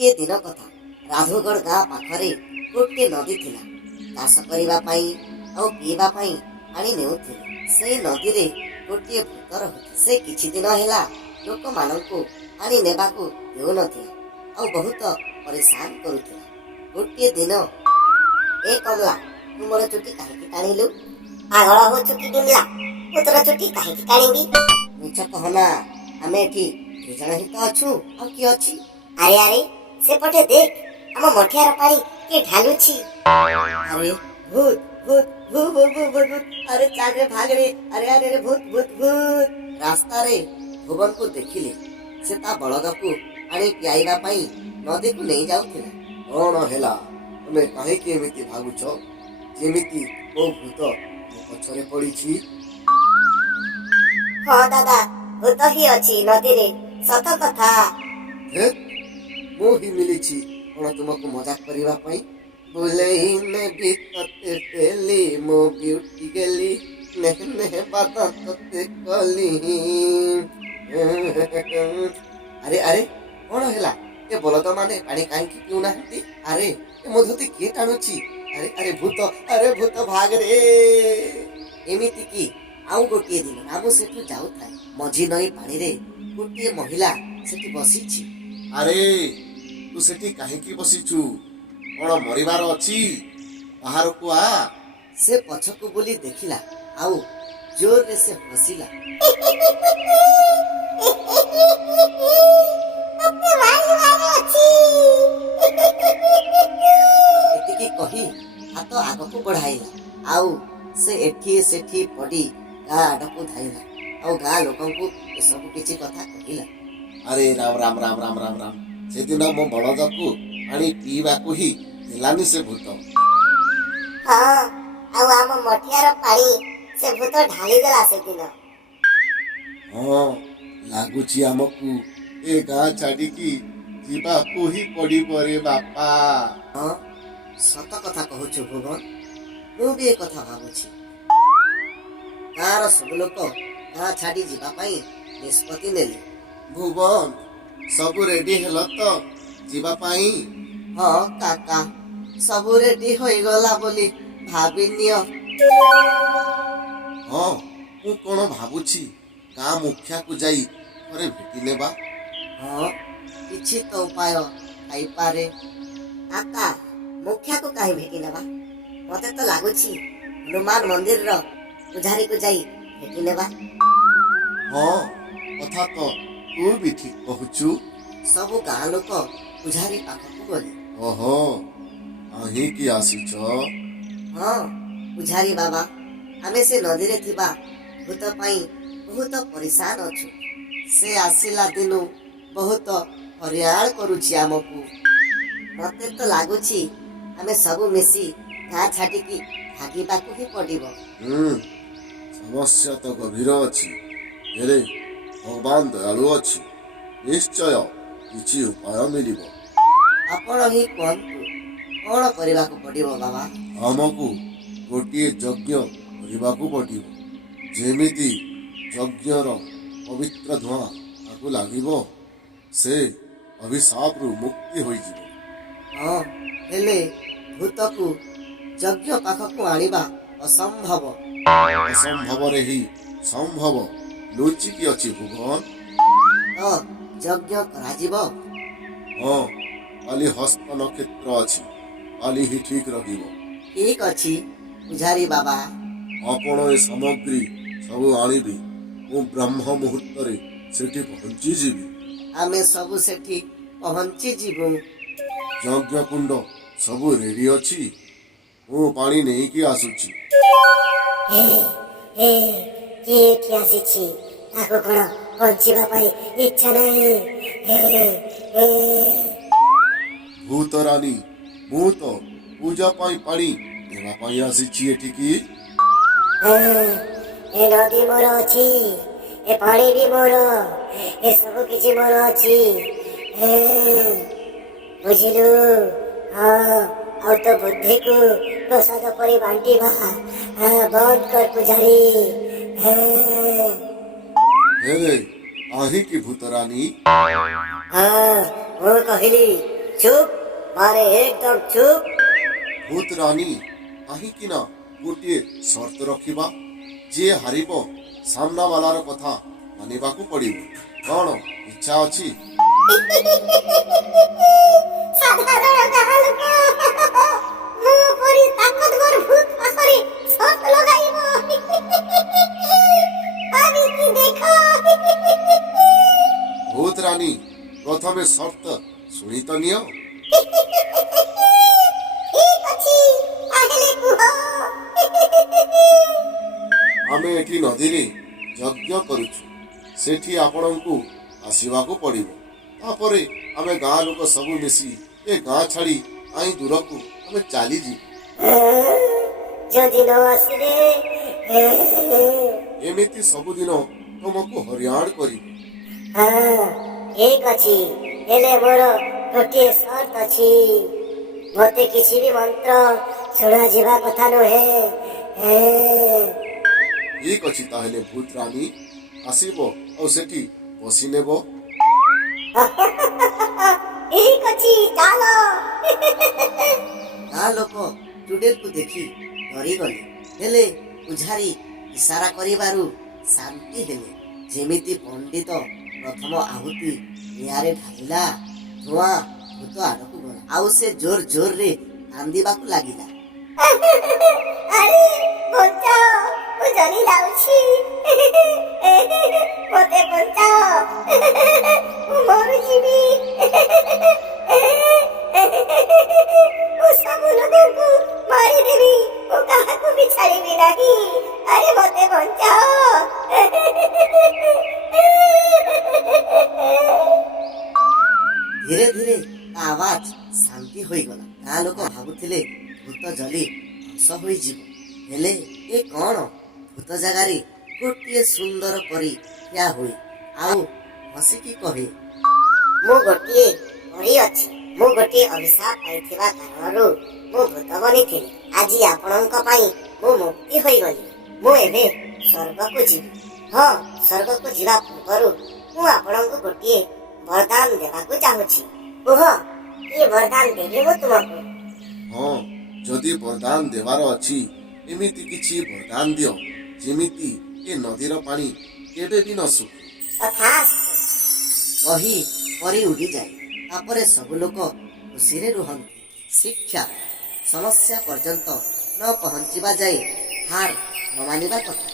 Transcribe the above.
गोटे दिन कथा राधोगढ़ गाँ पाखरे गोटे नदी थिला। चाष करबा पई और पीवा पई पानी नेउथिले। से नदी रे गोटे भूत रहुथि। से किछि दिन हैला लोक माननकु पानी नेबाकु देउ नथिला और बहुत परेशान करुथिला। गोटे दिन ए कमला तू मोर चुटी काहेकि टाणिलु? पागल हो चुकी डुमला पुत्र चुटी काहेकि टाणिबी? मिछ कहना आमे एठी दुजण ही तो अछु और की अछि? अरे अरे सेपटे देख आम मठियार पानी के ढालुछि। अरे भूत भूत भूत भूत भूत भूत भूत अरे चाल रे भाग रे। अरे अरे रे भूत भूत भूत रास्ता रे भुवन को देखिले। से ता बलद को पानी पियाइबा पई नदी को नहीं जाउथिला। कौन हेला तुमे काहेकि एमिति भागुछ? जेमिति ओ भूत मो पछरे पड़िछि। हाँ दादा भूत ही अछि नदी रे सत कथा। हे मो ही मिलिछि कोन तुमको मजाक करिबा पई? बुलेही ने भी तते तेली मो ब्यूटी गेली नेह नेह बात तते कली। अरे अरे कौन हेला ए बलद माने पानी काहेकि पिउ नाहंती? अरे ए मधुती के टाणुछि? अरे अरे भूत भाग रे। एमिति की आउ गोटे दिन रामू सेठू जाउथाय। मझी नई पानी रे गोटे महिला सेठी बसिछि। अरे तू सेठी काहेकि बसिछु? कोन मरिबार अछि? बाहर को आ। से पछकु बोली देखिला आउ जोर रे से हसिला। एतिकी कही हाथ आगकु बढ़ाइला आउ से एठी सेठी पड़ी गाँ आडकु धाइला और गाँ लोकंकु ए सब किछि कथा कहिला। अरे राम राम राम राम राम राम सेदिन मो बलदकु पानी पीबाकु ही देलानि से भूत। हाँ आउ आम मठियार पानी से भूत ढाली देला से दिन। हाँ लागुछि आमकु ए गाँ छाड़िकी जीवाकु ही पड़िब रे बापा। हाँ सत कथा कहूछु भुवन। मु भी ए कथा भाबुछि। गाँर सब लोक गाँ छाड़ी जीवा पई निष्पत्ति नेले। भुवन सब रेडी हेल तो जीवा पाई? हाँ काका सबु रेडी होई गला बोली भाबी नियो। हाँ मु कोन भाबुछि गाँ मुखिया को जाई थरे भेटी नेबा। हाँ किछि तो उपाय थाई पारे। काका मुखिया को काहे भेटी नेबा? मते तो लागुछि हनुमान मंदिर रो पुजारी को जाई भेटी नेबा। हाँ कथा तो तू भी ठीक कहूछु। सब गाँ लोक पुजारी पाखकु गले। ओहो आही की आसीछ? हाँ पुजारी बाबा आमे से नदी रे थिबा भूत पई बहुत परेशान अछु। से आसिला दिनु बहुत हरियाल करूछि आमकु। मते तो लागुछि आमे सब मिसी गाँ छाटी की भागीबाकु ही पड़िबो। समस्या तो गभीर अछि हेले भगवान दयालु अछि निश्चय किछि उपाय मिलिबो। आपण ही कहंतु कोन करिबाकु पड़िबो बाबा? आमकु गोटिए यज्ञ करिबाकु पड़िबो। जेमिति यज्ञर पवित्र धुआं आकु लागिबो से अभिशाप रु मुक्ति होई जिवो। हाँ हेले भूतकु यज्ञ पाखकु आनिबा असंभव। असंभव रे ही संभव लुचिकी अछि भुवन। तो यज्ञ कराजिबो? हाँ काली हस्त नक्षत्र अछि काली ही ठीक रहिबो। ठीक अछि पुजारी बाबा। आपण ए सामग्री सब आनिबी मु ब्रह्म मुहूर्त रे सेठी पहुंची जीवी। आमे सब सेठी पहुंची जीवु। यज्ञ कुंड सब रेडी अछि मु पानी नेई की आसुछि। हे हे के की आसीछि ताको कोन पहुंचीबा पई इच्छा नाही। हे हे भूत रानी मु तो पूजा पाई पानी देवा पाई आसीछि एठिकी। ए नदी मोर अछि ए पानी भी मोर ए सब किछि मोर अछि। बुझिलु? हाँ आउ तो बुद्धि को प्रसाद परि बांटीबा बंद कर पुजारी। हे रे आही की भूत रानी। हाँ वो कहली ଚୁପ୍ ମାନେ ଏକଦମ ଚୁପ୍। ଭୂତ ରାଣୀ କାହିଁକି ନା ଗୋଟିଏ ସର୍ତ୍ତ ରଖିବା, ଯିଏ ହାରିବ ସାମ୍ନା ବାଲାର କଥା ମାନିବାକୁ ପଡ଼ିବ। କ'ଣ ଇଚ୍ଛା ଅଛି? ସାଧାରଣ ଗାଁ ଲୋକ ମୋ ପରି ତାକତବର ଭୂତ ପାଖରେ ସର୍ତ୍ତ ଲଗାଇବ। ଭାବିକି ଦେଖ। ଭୂତ ରାଣୀ ପ୍ରଥମେ ସର୍ତ୍ତ ଶୁଣି ତ ନିଅ। ଠିକ ଅଛି, ତାହେଲେ କୁହ। ଆମେ ଏଠି ନଦୀରେ ଯଜ୍ଞ କରୁଛୁ, ସେଠି ଆପଣଙ୍କୁ ଆସିବାକୁ ପଡ଼ିବ। ତାପରେ ଆମେ ଗାଁ ଲୋକ ସବୁ ମିଶି ଏ ଗାଁ ଛାଡ଼ି କାହିଁ ଦୂରକୁ ଆମେ ଚାଲିଯିବୁ। ଯଦି ନ ଆସିଲେ ଏମିତି ସବୁଦିନ ତୁମକୁ ହଇରାଣ କରିବୁ। ଠିକ ଅଛି, ହେଲେ ମୋର ଗୋଟିଏ ସର୍ତ୍ତ ଅଛି। ମତେ କିଛି ବି ମନ୍ତ୍ର ଶୁଣାଯିବା କଥା ନୁହେଁ। ଠିକ ଅଛି, ତାହେଲେ ଭୂତ ରାଣୀ ଆସିବ ଆଉ ସେଠି ବସି ନେବ। ଠିକ ଅଛି, ଚାଲ। ଗାଁ ଲୋକ ଚୁଡେଲକୁ ଦେଖି ଡରିଗଲେ, ହେଲେ ପୂଜାରୀ ଇସାରା କରିବାରୁ ଶାନ୍ତି ହେଲେ। ଯେମିତି ପଣ୍ଡିତ ପ୍ରଥମ ଆହୁତି ନିଆଁରେ ଢାଳିଲା, ଧୂଆଁ ଭୂତ ଆଡ଼କୁ ଗଲା ଆଉ ସେ ଜୋର ଜୋରରେ କାନ୍ଦିବାକୁ ଲାଗିଲା। ଆରେ ବଞ୍ଚାଅ, ମୁଁ ଜଳି ଯାଉଛି। ମତେ ବଞ୍ଚାଅ, ମୁଁ ମରିଯିବି। ମୁଁ ସବୁ ଲୋକଙ୍କୁ ମାରିଦେବି, ମୁଁ କାହାକୁ ବି ଛାଡ଼ିବି ନାହିଁ। ଆରେ ମତେ ବଞ୍ଚାଅ। ଧୀରେ ଧୀରେ ତା ଆୱାଜ ଶାନ୍ତି ହୋଇଗଲା। ଗାଁ ଲୋକ ଭାବୁଥିଲେ ଭୂତ ଜଲି ଧ୍ୱଂସ ହୋଇଯିବ, ହେଲେ ଏ କ'ଣ? ଭୂତ ଜାଗାରେ ଗୋଟିଏ ସୁନ୍ଦର ପରି ଠିଆ ହୋଇ ଆଉ ହସିକି କହେ, ମୁଁ ଗୋଟିଏ ପରୀ ଅଛି। ମୁଁ ଗୋଟିଏ ଅଭିଶାପ ପାଇଥିବା କାରଣରୁ ମୁଁ ଭୂତ ବନିଥିଲି। ଆଜି ଆପଣଙ୍କ ପାଇଁ ମୁଁ ମୁକ୍ତି ହୋଇଗଲି। ମୁଁ ଏବେ ସ୍ୱର୍ଗକୁ ଯିବି। ହଁ, ସ୍ୱର୍ଗକୁ ଯିବା ପୂର୍ବରୁ ମୁଁ ଆପଣଙ୍କୁ ଗୋଟିଏ ବରଦାନ ଦେବାକୁ ଚାହୁଁଛି। କୁହ, କି ବରଦାନ ଦେବି ମୁଁ ତୁମକୁ? ହଁ, ଯଦି ବରଦାନ ଦେବାର ଅଛି, ଏମିତି କିଛି ବରଦାନ ଦିଅ ଯେମିତି ଏ ନଦୀର ପାଣି କେବେ ବି ନ ଶୁଖେ। ତଥାସ୍ତୁ। କହି ପରି ଉଡ଼ିଯାଏ। ତାପରେ ସବୁ ଲୋକ ଖୁସିରେ ରୁହନ୍ତି। ଶିକ୍ଷା, ସମସ୍ୟା ପର୍ଯ୍ୟନ୍ତ ନ ପହଞ୍ଚିବା ଯାଏ ହାର ନ ମାନିବା କଥା।